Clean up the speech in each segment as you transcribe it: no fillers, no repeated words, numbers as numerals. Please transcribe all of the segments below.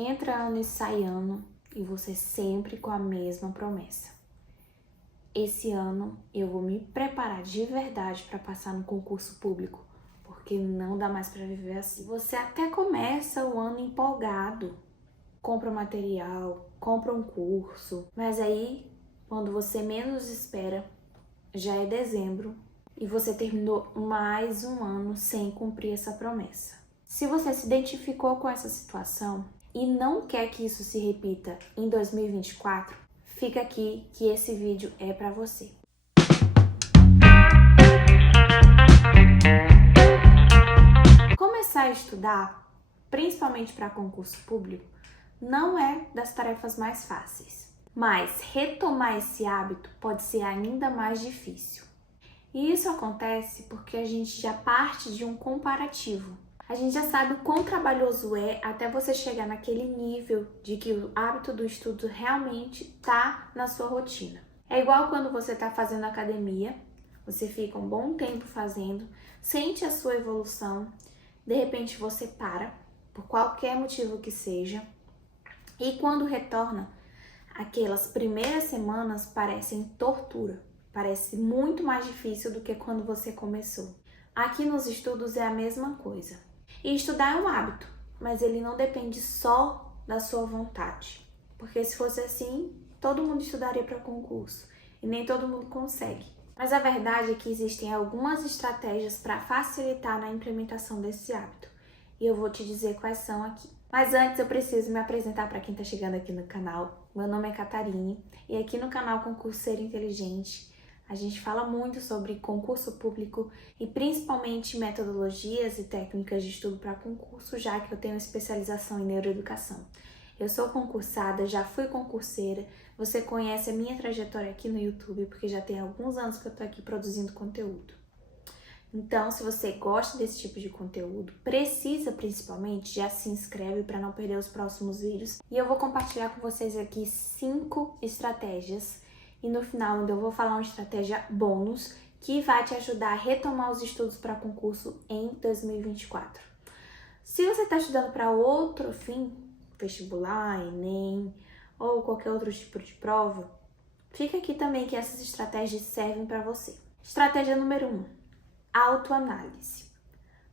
Entra ano e sai ano e você sempre com a mesma promessa. Esse ano eu vou me preparar de verdade para passar no concurso público, porque não dá mais para viver assim. Você até começa o ano empolgado, compra material, compra um curso, mas aí quando você menos espera, já é dezembro e você terminou mais um ano sem cumprir essa promessa. Se você se identificou com essa situação e não quer que isso se repita em 2024, fica aqui que esse vídeo é para você. Começar a estudar, principalmente para concurso público, não é das tarefas mais fáceis, mas retomar esse hábito pode ser ainda mais difícil. E isso acontece porque a gente já parte de um comparativo. A gente já sabe o quão trabalhoso é até você chegar naquele nível de que o hábito do estudo realmente está na sua rotina. É igual quando você está fazendo academia, você fica um bom tempo fazendo, sente a sua evolução, de repente você para, por qualquer motivo que seja, e quando retorna, aquelas primeiras semanas parecem tortura. Parece muito mais difícil do que quando você começou. Aqui nos estudos é a mesma coisa. E estudar é um hábito, mas ele não depende só da sua vontade. Porque se fosse assim, todo mundo estudaria para concurso e nem todo mundo consegue. Mas a verdade é que existem algumas estratégias para facilitar na implementação desse hábito. E eu vou te dizer quais são aqui. Mas antes eu preciso me apresentar para quem está chegando aqui no canal. Meu nome é Catarine e aqui no canal Concurseiro Inteligente a gente fala muito sobre concurso público e principalmente metodologias e técnicas de estudo para concurso, já que eu tenho especialização em neuroeducação. Eu sou concursada, já fui concurseira, você conhece a minha trajetória aqui no YouTube, porque já tem alguns anos que eu tô aqui produzindo conteúdo. Então, se você gosta desse tipo de conteúdo, precisa principalmente, já se inscreve para não perder os próximos vídeos. E eu vou compartilhar com vocês aqui 5 estratégias. E no final ainda eu vou falar uma estratégia bônus que vai te ajudar a retomar os estudos para concurso em 2024. Se você está estudando para outro fim, vestibular, Enem ou qualquer outro tipo de prova, fica aqui também que essas estratégias servem para você. Estratégia número 1. Autoanálise.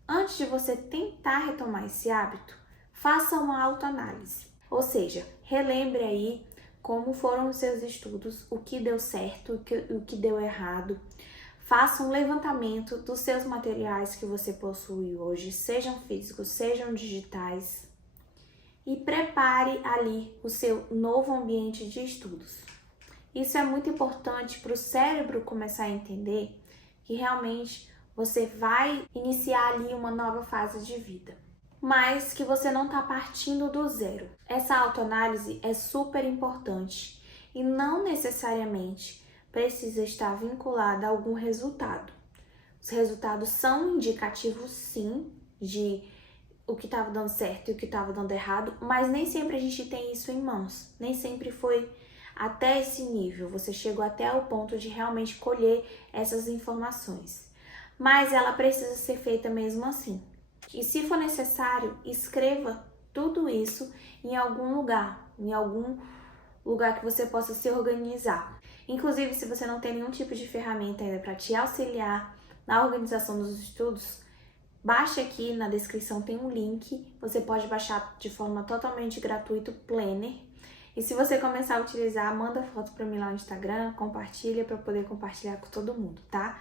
Antes de você tentar retomar esse hábito, faça uma autoanálise. Ou seja, relembre aí como foram os seus estudos, o que deu certo, o que deu errado. Faça um levantamento dos seus materiais que você possui hoje, sejam físicos, sejam digitais. E prepare ali o seu novo ambiente de estudos. Isso é muito importante para o cérebro começar a entender que realmente você vai iniciar ali uma nova fase de vida, mas que você não está partindo do zero. Essa autoanálise é super importante e não necessariamente precisa estar vinculada a algum resultado. Os resultados são indicativos, sim, de o que estava dando certo e o que estava dando errado, mas nem sempre a gente tem isso em mãos. Nem sempre foi até esse nível, você chegou até o ponto de realmente colher essas informações. Mas ela precisa ser feita mesmo assim. E se for necessário, escreva tudo isso em algum lugar que você possa se organizar. Inclusive, se você não tem nenhum tipo de ferramenta ainda para te auxiliar na organização dos estudos, baixe aqui na descrição, tem um link, você pode baixar de forma totalmente gratuita o Planner. E se você começar a utilizar, manda foto para mim lá no Instagram, compartilha para eu poder compartilhar com todo mundo, tá?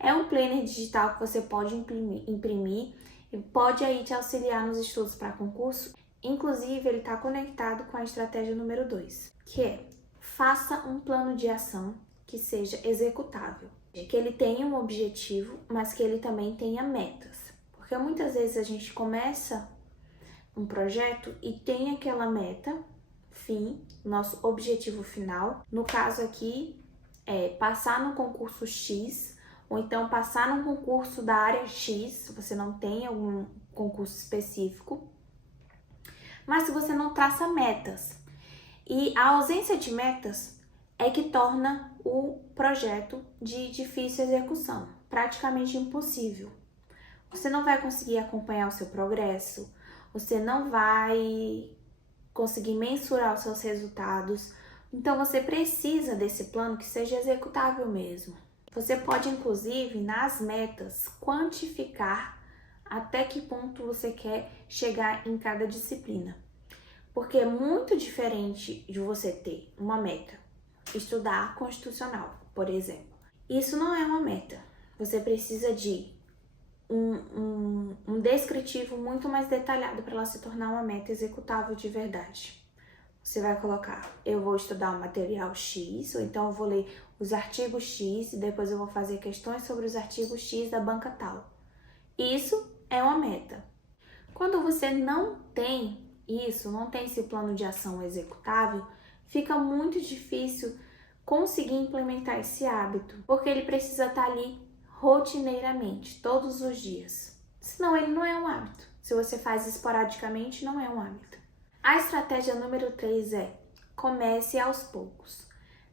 É um planner digital que você pode imprimir e pode aí te auxiliar nos estudos para concurso. Inclusive, ele está conectado com a estratégia número 2, que é faça um plano de ação que seja executável, que ele tenha um objetivo, mas que ele também tenha metas. Porque muitas vezes a gente começa um projeto e tem aquela meta, fim, nosso objetivo final. No caso aqui, é passar no concurso X, ou então passar num concurso da área X, se você não tem algum concurso específico, mas se você não traça metas. E a ausência de metas é que torna o projeto de difícil execução, praticamente impossível. Você não vai conseguir acompanhar o seu progresso, você não vai conseguir mensurar os seus resultados. Então você precisa desse plano que seja executável mesmo. Você pode, inclusive, nas metas, quantificar até que ponto você quer chegar em cada disciplina. Porque é muito diferente de você ter uma meta, estudar constitucional, por exemplo. Isso não é uma meta. Você precisa de um descritivo muito mais detalhado para ela se tornar uma meta executável de verdade. Você vai colocar, eu vou estudar o material X, ou então eu vou ler os artigos X e depois eu vou fazer questões sobre os artigos X da banca tal. Isso é uma meta. Quando você não tem isso, não tem esse plano de ação executável, fica muito difícil conseguir implementar esse hábito, porque ele precisa estar ali rotineiramente, todos os dias. Senão ele não é um hábito. Se você faz esporadicamente, não é um hábito. A estratégia número 3 é: comece aos poucos.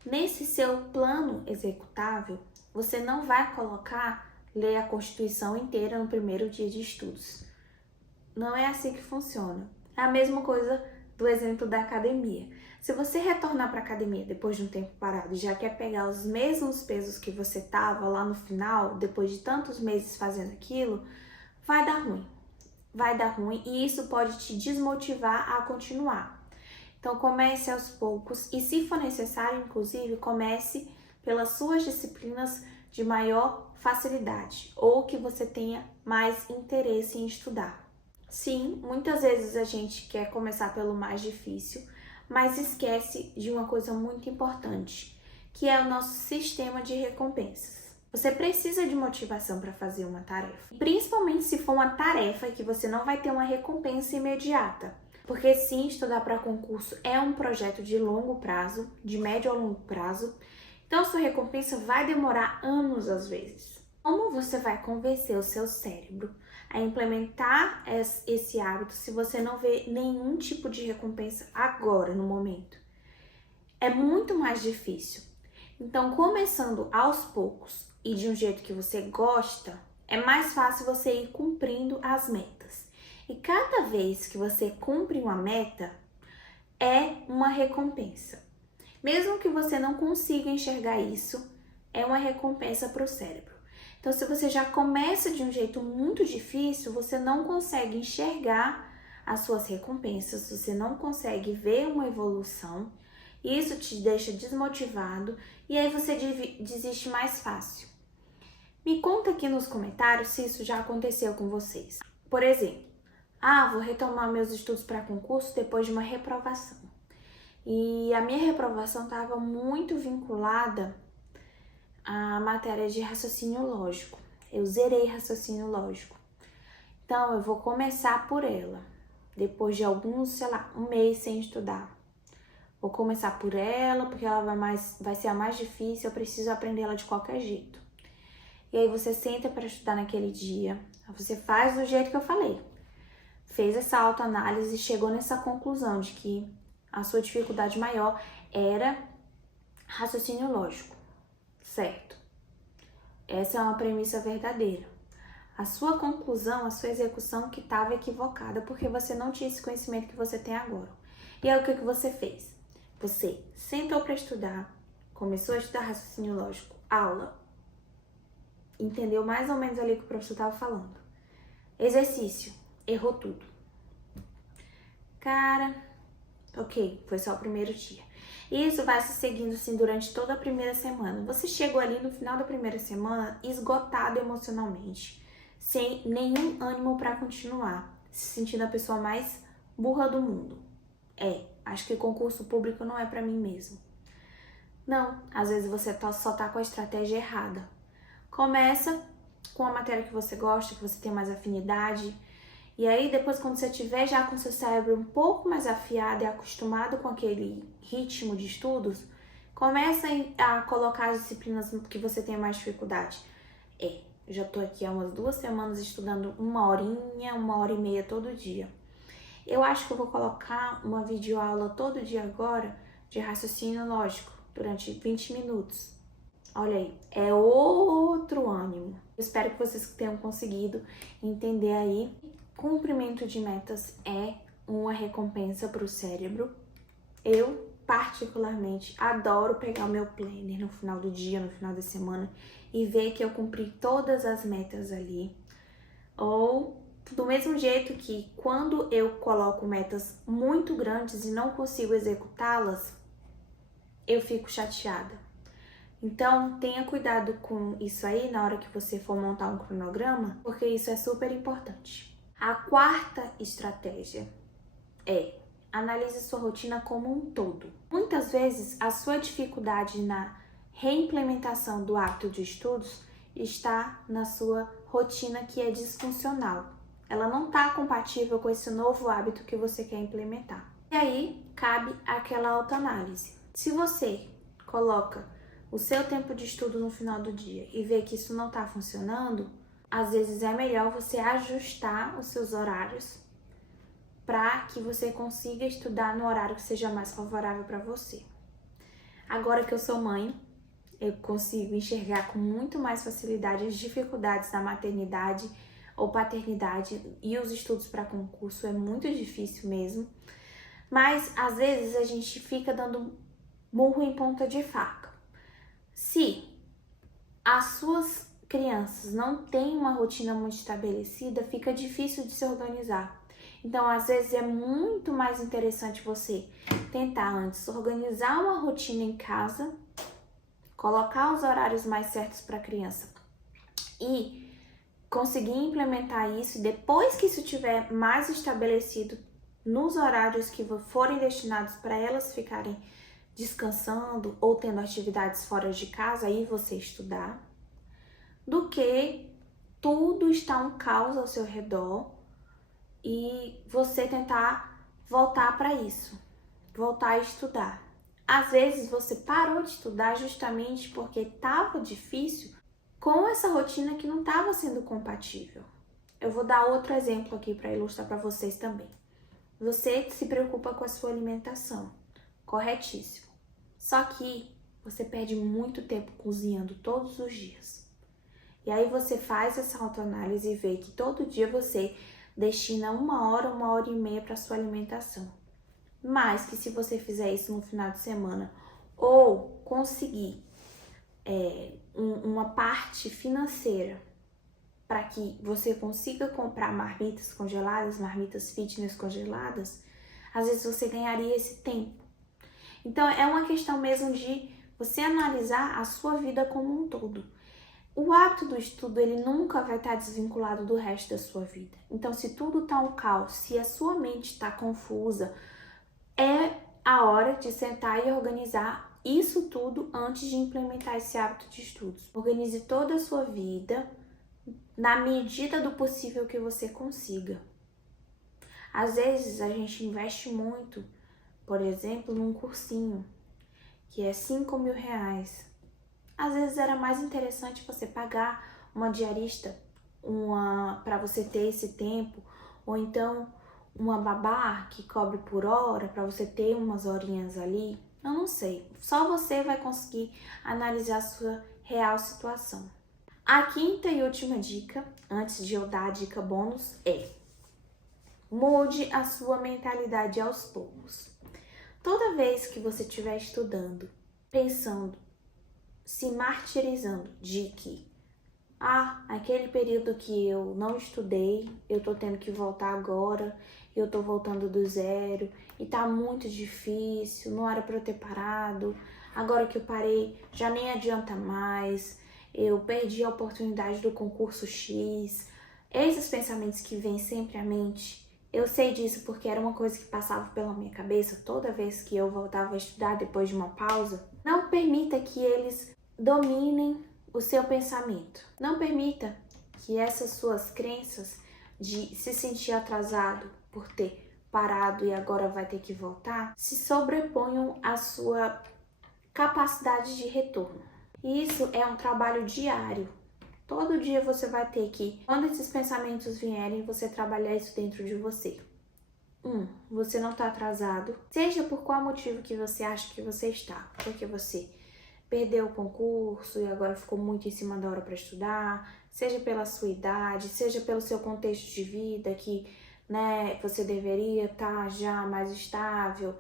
Nesse seu plano executável, você não vai colocar ler a Constituição inteira no primeiro dia de estudos. Não é assim que funciona. É a mesma coisa do exemplo da academia. Se você retornar para a academia depois de um tempo parado e já quer pegar os mesmos pesos que você estava lá no final, depois de tantos meses fazendo aquilo, vai dar ruim. Vai dar ruim e isso pode te desmotivar a continuar. Então comece aos poucos e, se for necessário, inclusive, comece pelas suas disciplinas de maior facilidade ou que você tenha mais interesse em estudar. Sim, muitas vezes a gente quer começar pelo mais difícil, mas esquece de uma coisa muito importante, que é o nosso sistema de recompensas. Você precisa de motivação para fazer uma tarefa, principalmente se for uma tarefa que você não vai ter uma recompensa imediata. Porque sim, estudar para concurso é um projeto de longo prazo, de médio a longo prazo, então sua recompensa vai demorar anos às vezes. Como você vai convencer o seu cérebro a implementar esse hábito se você não vê nenhum tipo de recompensa agora, no momento? É muito mais difícil. Então, começando aos poucos e de um jeito que você gosta, é mais fácil você ir cumprindo as metas. E cada vez que você cumpre uma meta, é uma recompensa. Mesmo que você não consiga enxergar isso, é uma recompensa para o cérebro. Então, se você já começa de um jeito muito difícil, você não consegue enxergar as suas recompensas, você não consegue ver uma evolução, isso te deixa desmotivado e aí você desiste mais fácil. Me conta aqui nos comentários se isso já aconteceu com vocês. Por exemplo, vou retomar meus estudos para concurso depois de uma reprovação. E a minha reprovação estava muito vinculada à matéria de raciocínio lógico. Eu zerei raciocínio lógico. Então, eu vou começar por ela. Depois de um mês sem estudar. Vou começar por ela, porque ela vai ser a mais difícil, eu preciso aprender ela de qualquer jeito. E aí você senta para estudar naquele dia, você faz do jeito que eu falei. Fez essa autoanálise e chegou nessa conclusão de que a sua dificuldade maior era raciocínio lógico, certo? Essa é uma premissa verdadeira. A sua conclusão, a sua execução que estava equivocada, porque você não tinha esse conhecimento que você tem agora. E aí o que você fez? Você sentou para estudar, começou a estudar raciocínio lógico, aula, entendeu mais ou menos ali o que o professor estava falando. Exercício, errou tudo. Cara, ok, foi só o primeiro dia. Isso vai se seguindo assim durante toda a primeira semana. Você chegou ali no final da primeira semana esgotado emocionalmente, sem nenhum ânimo para continuar, se sentindo a pessoa mais burra do mundo. Acho que concurso público não é para mim mesmo. Não, às vezes você só tá com a estratégia errada. Começa com a matéria que você gosta, que você tem mais afinidade. E aí depois, quando você tiver já com seu cérebro um pouco mais afiado e acostumado com aquele ritmo de estudos, começa a colocar as disciplinas que você tem mais dificuldade. Eu já tô aqui há umas 2 semanas estudando 1 horinha, 1h30 todo dia. Eu acho que eu vou colocar uma videoaula todo dia agora de raciocínio lógico, durante 20 minutos. Olha aí, é outro ânimo. Eu espero que vocês tenham conseguido entender aí. Cumprimento de metas é uma recompensa para o cérebro. Eu, particularmente, adoro pegar o meu planner no final do dia, no final da semana e ver que eu cumpri todas as metas ali. Ou do mesmo jeito que quando eu coloco metas muito grandes e não consigo executá-las, eu fico chateada. Então, tenha cuidado com isso aí na hora que você for montar um cronograma, porque isso é super importante. A quarta estratégia é: analise sua rotina como um todo. Muitas vezes, a sua dificuldade na reimplementação do hábito de estudos está na sua rotina que é disfuncional. Ela não está compatível com esse novo hábito que você quer implementar. E aí, cabe aquela autoanálise. Se você coloca o seu tempo de estudo no final do dia e vê que isso não está funcionando, às vezes é melhor você ajustar os seus horários para que você consiga estudar no horário que seja mais favorável para você. Agora que eu sou mãe, eu consigo enxergar com muito mais facilidade as dificuldades da maternidade ou paternidade, e os estudos para concurso é muito difícil mesmo, mas às vezes a gente fica dando murro em ponta de faca. Se as suas crianças não têm uma rotina muito estabelecida, fica difícil de se organizar. Então, às vezes é muito mais interessante você tentar antes organizar uma rotina em casa, colocar os horários mais certos para a criança e conseguir implementar isso. Depois que isso estiver mais estabelecido nos horários que forem destinados para elas ficarem descansando ou tendo atividades fora de casa, aí você estudar, do que tudo está um caos ao seu redor e você tentar voltar para isso, voltar a estudar. Às vezes você parou de estudar justamente porque estava difícil com essa rotina que não estava sendo compatível. Eu vou dar outro exemplo aqui para ilustrar para vocês também. Você se preocupa com a sua alimentação, corretíssimo. Só que você perde muito tempo cozinhando todos os dias. E aí você faz essa autoanálise e vê que todo dia você destina 1 hora e meia para sua alimentação. Mas que se você fizer isso no final de semana ou conseguir uma parte financeira para que você consiga comprar marmitas congeladas, marmitas fitness congeladas, às vezes você ganharia esse tempo. Então é uma questão mesmo de você analisar a sua vida como um todo. O hábito do estudo, ele nunca vai estar desvinculado do resto da sua vida. Então, se tudo está um caos, se a sua mente está confusa, é a hora de sentar e organizar isso tudo antes de implementar esse hábito de estudos. Organize toda a sua vida na medida do possível que você consiga. Às vezes, a gente investe muito, por exemplo, num cursinho, que é R$5.000. Às vezes era mais interessante você pagar uma diarista para você ter esse tempo, ou então uma babá que cobre por hora para você ter umas horinhas ali. Eu não sei, só você vai conseguir analisar a sua real situação. A quinta e última dica, antes de eu dar a dica bônus, é: mude a sua mentalidade aos poucos. Toda vez que você estiver estudando, pensando, se martirizando de que aquele período que eu não estudei, eu tô tendo que voltar agora, eu tô voltando do zero e tá muito difícil, não era para eu ter parado, agora que eu parei já nem adianta mais, eu perdi a oportunidade do concurso X. Esses pensamentos que vêm sempre à mente, eu sei disso porque era uma coisa que passava pela minha cabeça toda vez que eu voltava a estudar depois de uma pausa. Não permita que eles dominem o seu pensamento. Não permita que essas suas crenças de se sentir atrasado por ter parado e agora vai ter que voltar se sobreponham à sua capacidade de retorno. E isso é um trabalho diário. Todo dia você vai ter que, quando esses pensamentos vierem, você trabalhar isso dentro de você. Você não está atrasado, seja por qual motivo que você acha que você está. Porque você perdeu o concurso e agora ficou muito em cima da hora para estudar, seja pela sua idade, seja pelo seu contexto de vida que né? Você deveria estar já mais estável.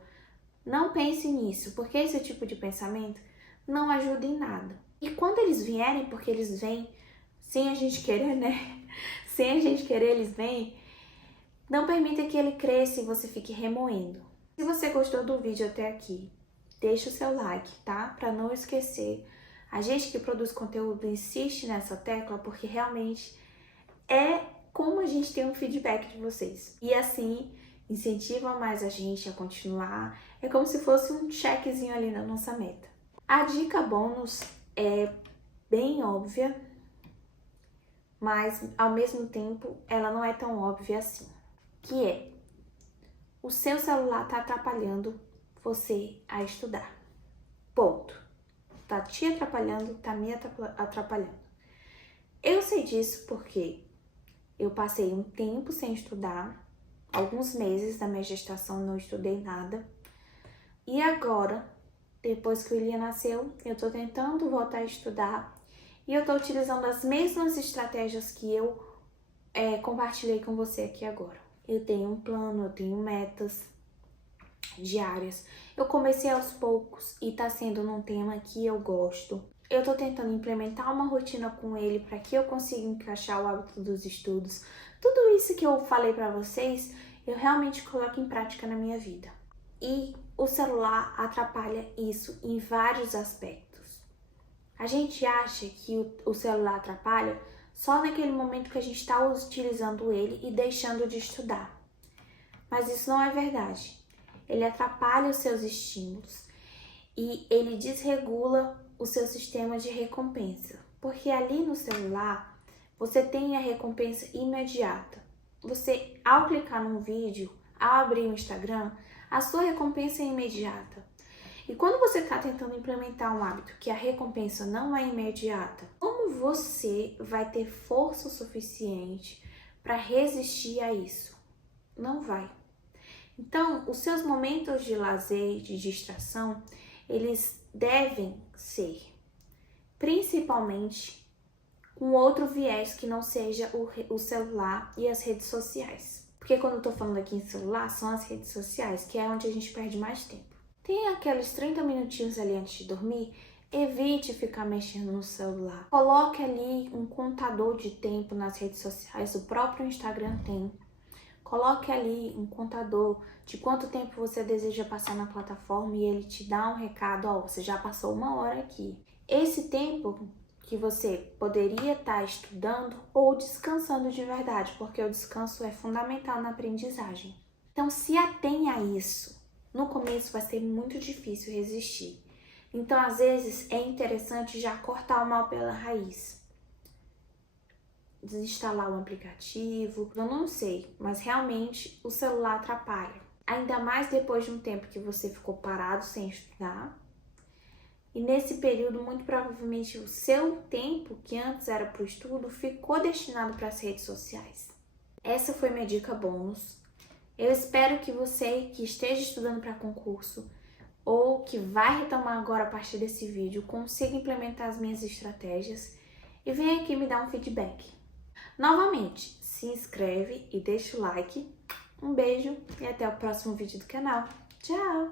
Não pense nisso, porque esse tipo de pensamento não ajuda em nada. E quando eles vierem, porque eles vêm sem a gente querer, né? Sem a gente querer, eles vêm. Não permita que ele cresça e você fique remoendo. Se você gostou do vídeo até aqui, deixa o seu like, tá? Para não esquecer. A gente que produz conteúdo insiste nessa tecla porque realmente é como a gente tem um feedback de vocês. E assim, incentiva mais a gente a continuar. É como se fosse um checkzinho ali na nossa meta. A dica bônus é bem óbvia, mas ao mesmo tempo ela não é tão óbvia assim. Que é, o seu celular tá atrapalhando você a estudar. Ponto. Tá te atrapalhando, tá me atrapalhando. Eu sei disso porque eu passei um tempo sem estudar, alguns meses da minha gestação não estudei nada. E agora, depois que o William nasceu, eu tô tentando voltar a estudar e eu tô utilizando as mesmas estratégias que eu compartilhei com você aqui agora. Eu tenho um plano, eu tenho metas diárias. Eu comecei aos poucos e tá sendo num tema que eu gosto. Eu tô tentando implementar uma rotina com ele para que eu consiga encaixar o hábito dos estudos. Tudo isso que eu falei para vocês, eu realmente coloco em prática na minha vida. E o celular atrapalha isso em vários aspectos. A gente acha que o celular atrapalha só naquele momento que a gente está utilizando ele e deixando de estudar. Mas isso não é verdade. Ele atrapalha os seus estímulos e ele desregula o seu sistema de recompensa. Porque ali no celular, você tem a recompensa imediata. Você, ao clicar num vídeo, ao abrir o Instagram, a sua recompensa é imediata. E quando você está tentando implementar um hábito que a recompensa não é imediata, como você vai ter força suficiente para resistir a isso? Não vai. Então, os seus momentos de lazer, de distração, eles devem ser principalmente com outro viés que não seja o celular e as redes sociais. Porque quando eu tô falando aqui em celular, são as redes sociais, que é onde a gente perde mais tempo. Tem aqueles 30 minutinhos ali antes de dormir, evite ficar mexendo no celular. Coloque ali um contador de tempo nas redes sociais, o próprio Instagram tem. Coloque ali um contador de quanto tempo você deseja passar na plataforma e ele te dá um recado, ó, você já passou 1 hora aqui. Esse tempo que você poderia estar estudando ou descansando de verdade, porque o descanso é fundamental na aprendizagem. Então, se atenha a isso. No começo vai ser muito difícil resistir. Então, às vezes, é interessante já cortar o mal pela raiz. Desinstalar o aplicativo, eu não sei, mas realmente o celular atrapalha. Ainda mais depois de um tempo que você ficou parado sem estudar. E nesse período, muito provavelmente, o seu tempo, que antes era para o estudo, ficou destinado para as redes sociais. Essa foi minha dica bônus. Eu espero que você que esteja estudando para concurso ou que vai retomar agora a partir desse vídeo consiga implementar as minhas estratégias e venha aqui me dar um feedback. Novamente, se inscreve e deixa o like. Um beijo e até o próximo vídeo do canal. Tchau!